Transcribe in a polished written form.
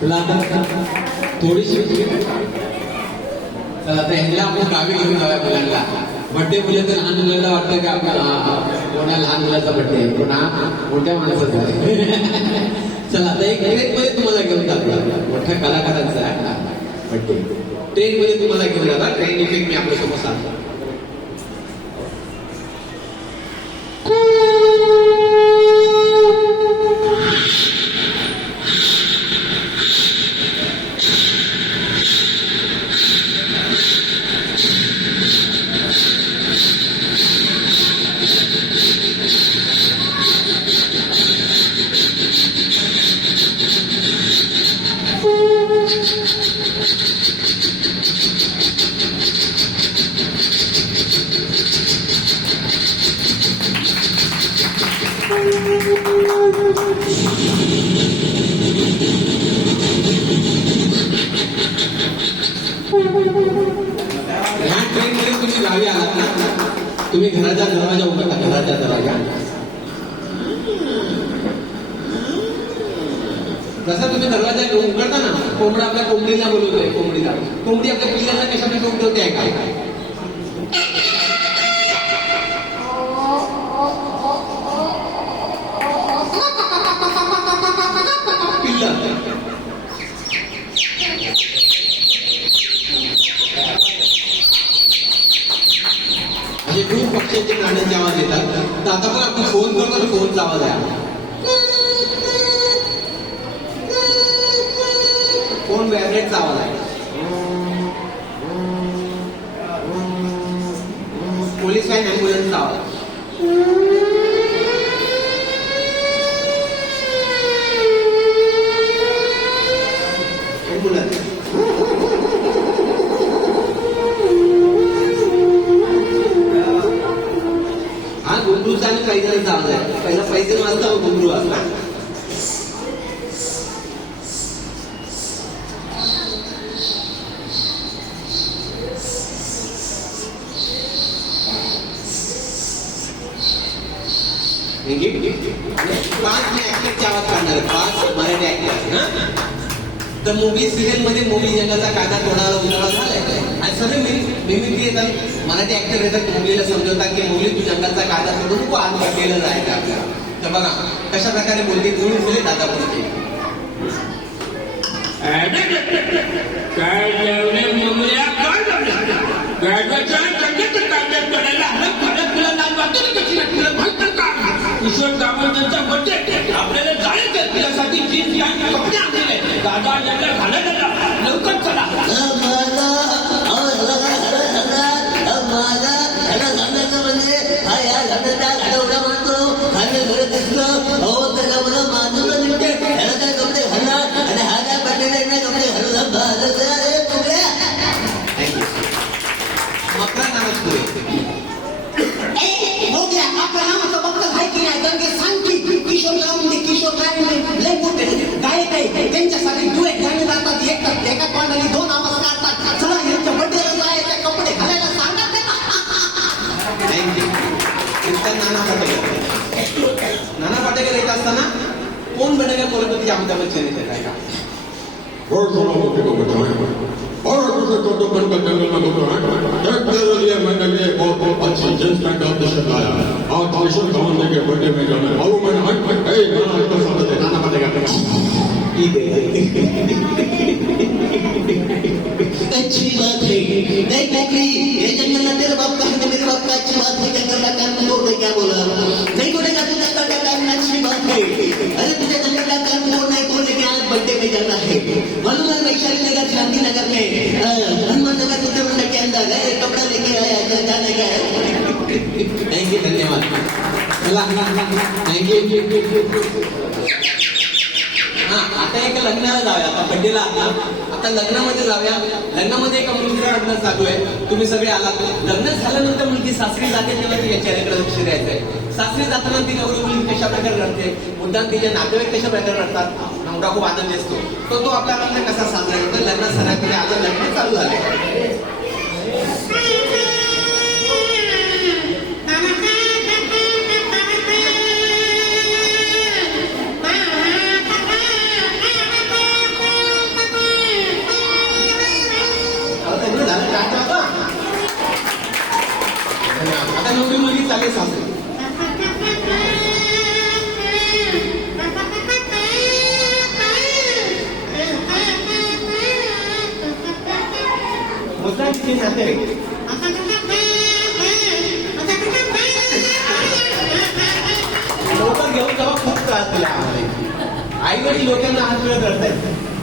तुला आता थोडीशी चला आता ह्यांना आपण गावी घेऊन जाऊया मुलांना. बड्डे मुले तर लहान मुलांना वाटतं का कोणा लहान मुलाचा बड्डे आहे, कोणा मोठ्या माणसाचा आहे. चला आता एक ट्रेन मध्ये तुम्हाला घेऊन जातो, मोठ्या कलाकारांचा आहे बड्डे. ट्रेन मध्ये तुम्हाला घेऊन जाता. ट्रेन इफेक्ट मी आपल्यासमोर सांगतो. ह्या ट्रेन मध्ये तुम्ही गावी आलात ना, तुम्ही घराचा दरवाजा उघडता. घराचा दरवाजा जसा तुम्ही दरवाजा उघडता ना, कोंबडा आपल्या कोंबडीला बोलवतोय. कोंबडीला कोंबडी आपल्या पिल्लांना कशाने उठवते आहे काय पिल्ल असे खूप पक्ष्यांचे प्राण्यांचे आवाज येतात. तर आता पण आपण फोन करतो, फोनचा आवाज आहे. फोन व्हायब्रेटचा आवाज आहे. पोलीस व्हॅन ॲम्ब्युलन्सचा आवाज. ॲम्ब्युलन्स हा घुंगरूचा आणि पैजणाचा आवाज आहे. पहिला पैजण वाजता घुंगरू वाजता. पाच मी ऍक्टरचे आवाज काढणार, 5 मराठी ऍक्टर. तर मूवी सिरियल मध्ये मूवी जंगाचा कायदा तोडायला उजाळा झालाय आणि सगळे मिमिक्री येतात. मराठी ऍक्टर येतात, मुलीला समजवतात की मुली तू जंगाचा कायदा तोडून खूप आत भरलेलं जायचं आपल्याला. तर बघा कशा प्रकारे बोलते. जुळून गेले दादा बोलते. काय जेवणे मुंगळ्या काय झालं गाडवाच्या जंगलात कायद्यात पडायला हलक पडत तुला नाव वाटत कशी तुला माहित का ईश्वर दामोदरचा बड्डे आपल्याला जायचं. तिच्यासाठी जीन्स आणि कपडे आणलेले. दादा यांना घालायला लवकर चला. म्हणजे हा या घाटाचा घाडवडा म्हणतो. खाणे घरत असलं हो त्याला मला माजूला निघते. ह्याला काय कपडे घालणार आणि हा काय पडलेला कपडे घालून मकरा नामच पुरे हो गया. आपल्या नामाचं बघतात आहे की नाही. कारण की सांग की किशोर म्हणजे लय मोठे गायक आहे. त्यांच्यासाठी दुएट गाणे जातात. एका तोंडाने 2 आवाज काढतात. चला यांच्या बड्डेला जायचे कपडे घालायला सांगा. नाना पाटेकर येत असताना कोण बनेगा करोडपती अमिताभ बच्चन येते काय का. और थोड़ा मोटे को बताएं और दूसरे तो बन का जंगल में होता है. एक मेरे लिए मैंने लिए बहुत अच्छी जींस पैंट आप दर्शक लाया. आज किशोर कमाने के बर्थडे में जाना है. और मैंने नाना पड़ेगा अच्छी बात है. नहीं नौकरी ये जंगल ना तेरे बाप का है. मेरे बाप का अच्छी बात है. जंगल का काम छोड़ क्या बोला नहीं बोलेगा. तू जंगल का काम अच्छी बात है. अरे तुझे जंगल का काम छोड़ नहीं बोलने के आज बर्थडे में जाना है. मालूम है वैशाली नगर शांति नगर में हनुमान नगर तुझे के अंदर है. कपड़ा लेके आया जाने का है. थँक्यू धन्यवाद. थँक्यू. हा आता एका लग्नाला जाऊया. आता बड्डेला आता लग्नामध्ये जाऊया. लग्नामध्ये एका मुलीचं लग्न चालू आहे. तुम्ही सगळे आलात. लग्न झाल्यानंतर मुलगी सासरी जाते तेव्हा तिच्या चेहऱ्याकडे लक्ष द्यायचंय. सासरी जाताना ती नवरी मुलगी कशा प्रकारे रडते, मुद्दाम तिचे नातेवाईक कशा प्रकारे रडतात. नवरा खूप आनंद असतो. तो आपला लग्न कसा साजरा करतो. लग्न झाल्याकडे आता लग्न चालू झालंय. मोठा किती नातेवाईक लवकर घेऊन जावा खूप त्रास दिला आम्हाला आई वडील लोकांना हात मिळत रडतायत